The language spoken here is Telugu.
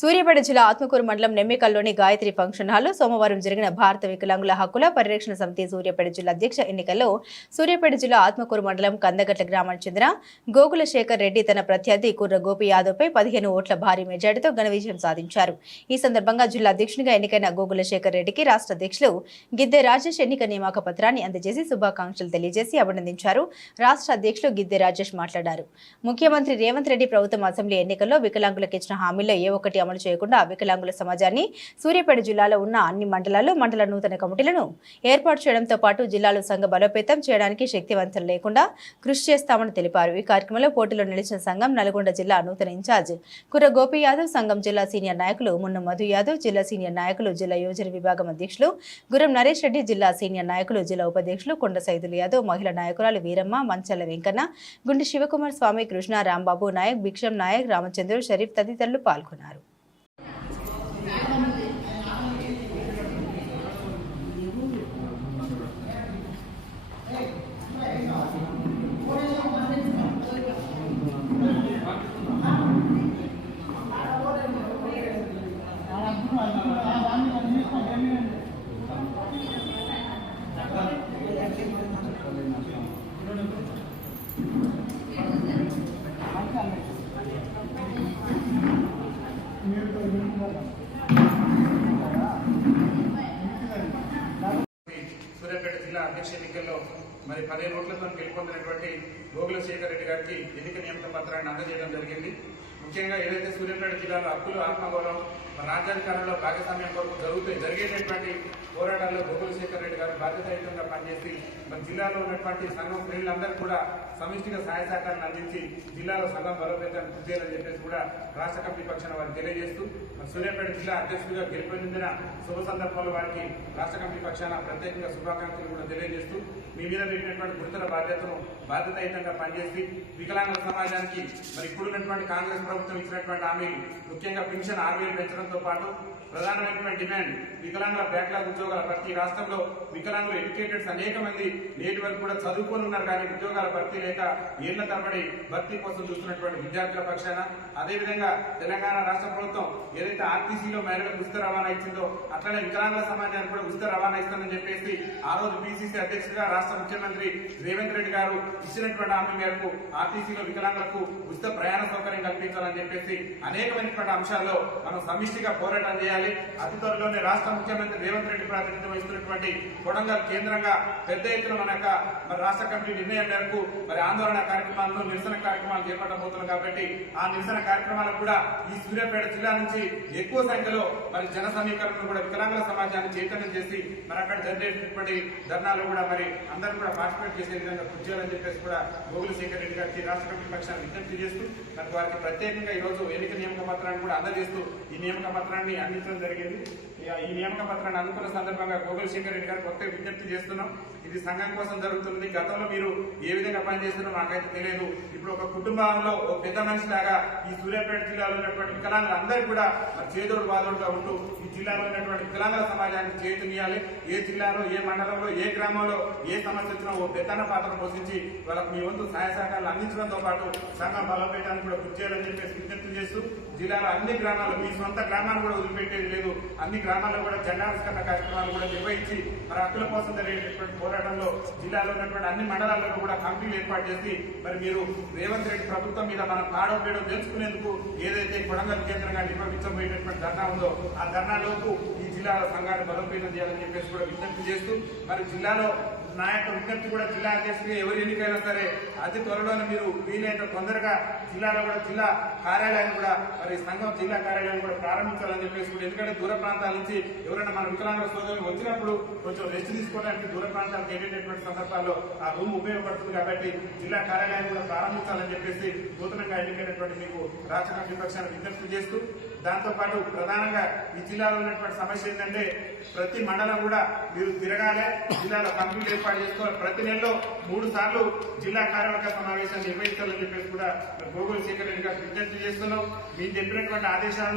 సూర్యాపేట జిల్లా ఆత్మకూరు మండలం నెమ్మికల్లోని గాయత్రి ఫంక్షన్ హాల్లో సోమవారం జరిగిన భారత వికలాంగుల హక్కుల పరిరక్షణ సమితి సూర్యాపేట జిల్లా అధ్యక్ష ఎన్నికల్లో సూర్యాపేట జిల్లా ఆత్మకూరు మండలం కందగట్ల గ్రామానికి చెందిన గోకుల శేఖర్ రెడ్డి తన ప్రత్యర్థి కుర్ర గోపి యాదవ్ పై 15 ఓట్ల భారీ మెజార్టీతో ఘన విజయం సాధించారు. ఈ సందర్భంగా జిల్లా అధ్యక్షునిగా ఎన్నికైన గోకుల శేఖర్ రెడ్డికి రాష్ట్ర అధ్యక్షులు గిద్దె రాజేష్ ఎన్నిక నియామక పత్రాన్ని అందజేసి శుభాకాంక్షలు తెలియజేసి అభినందించారు. రాష్ట్ర అధ్యక్షులు గిద్దె రాజేష్ మాట్లాడారు. ముఖ్యమంత్రి రేవంత్ రెడ్డి ప్రభుత్వం అసెంబ్లీ ఎన్నికల్లో వికలాంగులకు ఇచ్చిన హామీల్లో ఏ ఒక్కటి అమలు చేయకుండా వికలాంగుల సమాజాన్ని సూర్యాపేట జిల్లాలో ఉన్న అన్ని మండలాల్లో మండల నూతన కమిటీలను ఏర్పాటు చేయడంతో పాటు జిల్లాలో సంఘ బలోపేతం చేయడానికి శక్తివంతం లేకుండా కృషి చేస్తామని తెలిపారు. ఈ కార్యక్రమంలో పోటీలో నిలిచిన సంఘం నల్గొండ జిల్లా నూతన ఇన్ఛార్జ్ కుర్ర గోపి యాదవ్, సంఘం జిల్లా సీనియర్ నాయకులు మున్న మధు యాదవ్, జిల్లా సీనియర్ నాయకులు, జిల్లా యోజన విభాగం అధ్యక్షులు గురం నరేష్ రెడ్డి, జిల్లా సీనియర్ నాయకులు, జిల్లా ఉపాధ్యక్షులు కొండ సైదులు యాదవ్, మహిళా నాయకురాలు వీరమ్మ, మంచల్ల వెంకన్న, గుండి శివకుమార్ స్వామి, కృష్ణ, రాంబాబు నాయక్, భిక్షం నాయక్, రామచంద్రుడు, షరీఫ్ తదితరులు పాల్గొన్నారు. సూర్యాపేట జిల్లా అధ్యక్ష ఎన్నికల్లో 15 ఓట్లతో గెలుపొందినటువంటి గోకుల శేఖర్ రెడ్డి గారికి ఎన్నిక నియామక పత్రాన్ని అందజేయడం జరిగింది. ముఖ్యంగా ఏదైతే సూర్యాపేట జిల్లాలో హక్కులు, ఆత్మగౌరవం, రాజ్యాధికారంలో భాగస్వామ్యం కొరకు జరిగేటటువంటి పోరాటాల్లో గోకుల శేఖర్ రెడ్డి గారు బాధ్యతాయుతంగా పనిచేసి జిల్లాలో ఉన్నటువంటి సంఘం శ్రేణులందరూ కూడా సమిష్టిగా సహాయ సహకారాన్ని అందించి జిల్లాలో సంఘం బలోపేతాన్ని కృషి చేయాలని చెప్పేసి కూడా రాష్ట్ర కమిటీ పక్షాన వారికి తెలియజేస్తూ సూర్యాపేట జిల్లా అధ్యక్షుడిగా గెలుపొందిన శుభ సందర్భంలో వారికి రాష్ట్ర కమిటీ పక్షాన ప్రత్యేకంగా శుభాకాంక్షలు కూడా తెలియజేస్తూ మీ మీద పెట్టినటువంటి గురుతర బాధ్యతను బాధ్యతాయుతంగా పనిచేసి వికలాంగుల సమాజానికి ఇప్పుడున్నటువంటి కాంగ్రెస్ ప్రభుత్వం ఇచ్చినటువంటి హామీలు, ముఖ్యంగా పెన్షన్ 6,000 పెంచడంతో పాటు ప్రధానమైనటువంటి డిమాండ్ వికలాంగుల బ్యాక్లాగ్ ఉద్యోగాల భర్తీ. రాష్ట్రంలో వికలాంగులు ఎడ్యుకేటెడ్స్ అనేక మంది నేటి వరకు కూడా చదువుకొని ఉన్నారు, కానీ ఉద్యోగాల భర్తీ లేక ఏళ్ల తరబడి భర్తీ కోసం చూస్తున్నటువంటి విద్యార్థుల పక్షాన, అదేవిధంగా తెలంగాణ రాష్ట్ర ప్రభుత్వం ఏదైతే ఆర్టీసీలో మహిళలకు ఉచిత రవాణా ఇచ్చిందో అట్లనే వికలాంగుల సమాజానికి కూడా ఉచిత రవాణా ఇస్తానని చెప్పేసి ఆ రోజు పిసిసి అధ్యక్షుడిగా రాష్ట్ర ముఖ్యమంత్రి రేవంత్ రెడ్డి గారు ఇచ్చినటువంటి హామీ మేరకు ఆర్టీసీలో వికలాంగులకు ఉచిత ప్రయాణ సౌకర్యం కల్పించాలని చెప్పేసి అనేకమైనటువంటి అంశాల్లో మనం సమిష్టిగా పోరాటం చేయాలి. అతి త్వరలోనే రాష్ట్ర ముఖ్యమంత్రి రేవంత్ రెడ్డి ప్రాతినిధ్యం వహిస్తున్నటువంటి కొడంగల్ కేంద్రంగా పెద్ద ఎత్తున రాష్ట్ర కమిటీ నిర్ణయం మేరకు ఆందోళన కార్యక్రమాలను, నిరసన కార్యక్రమాలు చేపట్టబోతున్నాం. కాబట్టి ఆ నిరసన కార్యక్రమాలకు కూడా ఈ సూర్యాపేట జిల్లా నుంచి ఎక్కువ సంఖ్యలో జన సమీకరణను కూడా వికలాంగుల సమాజాన్ని చైతన్యం చేసి అక్కడ జరిగేటటువంటి ధర్నాలు కూడా అందరూ కూడా పార్టిసిపేట్ చేసే విధంగా కృషి చేయాలని చెప్పేసి కూడా గోకుల శేఖర్ రెడ్డి గారికి రాష్ట్ర కమిటీ పక్షాన్ని విజ్ఞప్తి చేస్తూ వారికి ప్రత్యేకంగా ఈ రోజు ఎన్నిక నియామక పత్రాన్ని కూడా అందజేస్తూ ఈ నియామక పత్రాన్ని అందించడం జరిగింది. ఈ నియామక పత్రాన్ని అందుకున్న సందర్భంగా గోకుల శేఖర్ రెడ్డి గారు కొత్త విజ్ఞప్తి చేస్తున్నాం. ఇది సంఘం కోసం జరుగుతుంది. గతంలో మీరు ఏ విధంగా పనిచేస్తున్నారో మాకైతే తెలియదు. ఇప్పుడు ఒక కుటుంబంలో ఒక పెద్ద మనిషి లాగా ఈ సూర్యాపేట జిల్లాలో ఉన్నటువంటి వికలాంగులు అందరూ కూడా చేదోడు బాదోడుగా ఉంటూ ఈ జిల్లాలో ఉన్నటువంటి వికలాంగుల సమాజానికి చేతునియాలి. ఏ జిల్లాలో, ఏ మండలంలో, ఏ గ్రామంలో ఏ సమస్య వచ్చినా ఓ పెద్దన్న పాత్ర పోషించి వాళ్ళకు మీ వంతు సహాయ సహకారాలు అందించడంతో పాటు సంఘం బలోపేతానికి కూడా కృషి చేయాలని చెప్పేసి విజ్ఞప్తి చేస్తూ జిల్లాలో అన్ని గ్రామాల్లో, మీ సొంత గ్రామాలు కూడా వదిలిపెట్టేది లేదు, అన్ని గ్రామాల్లో కూడా జెండావిష్కరణ కార్యక్రమాలు కూడా నిర్వహించి హక్కుల కోసం జరిగేటటువంటి పోరాటంలో జిల్లాలో ఉన్నటువంటి అన్ని మండలాల్లో కూడా కమిటీలు ఏర్పాటు చేసి మీరు రేవంత్ రెడ్డి ప్రభుత్వం మీద మనం కాడో పేడో తెలుసుకునేందుకు ఏదైతే కొడంగల్ కేంద్రంగా నిర్వహించబోయేటటువంటి ధర్నా ఉందో ఆ ధర్నాలోపు ఈ జిల్లాలో సంఘాన్ని బలోపేతం చేయాలని చెప్పేసి కూడా విజ్ఞప్తి చేస్తూ జిల్లాలో నా యొక్క విజ్ఞప్తి కూడా జిల్లా అధ్యక్షుడిగా ఎవరు ఎన్నికైనా సరే అతి త్వరలోనే మీరు వీలైనంత తొందరగా జిల్లాలో కూడా జిల్లా కార్యాలయాన్ని కూడా సంఘం జిల్లా కార్యాలయాన్ని కూడా ప్రారంభించాలని చెప్పేసి కూడా, ఎందుకంటే దూర ప్రాంతాల నుంచి ఎవరైనా మన వికలాంగ సోదరులు వచ్చినప్పుడు కొంచెం రెస్ట్ తీసుకోవడానికి దూర ప్రాంతాలకు వెళ్ళేటటువంటి సందర్భాల్లో ఆ రూమ్ ఉపయోగపడుతుంది. కాబట్టి జిల్లా కార్యాలయాన్ని కూడా ప్రారంభించాలని చెప్పేసి నూతనంగా ఎన్నికైనటువంటి మీకు రాష్ట్ర కమిటీ పక్షాన్ని విజ్ఞప్తి చేస్తూ, దాంతోపాటు ప్రధానంగా ఈ జిల్లాలో ఉన్నటువంటి సమస్య ఏంటంటే ప్రతి మండలం కూడా మీరు తిరగాలి, జిల్లాలో కమిటీలు ఏర్పాటు చేసుకోవాలి, ప్రతి నెలలో 3 సార్లు జిల్లా కార్యవర్గ సమావేశాన్ని నిర్వహించాలని చెప్పేసి కూడా గోకుల శేఖర్ రెడ్డి గారు విజ్ఞప్తి చేస్తున్నాం. మీరు చెప్పినటువంటి ఆదేశాలను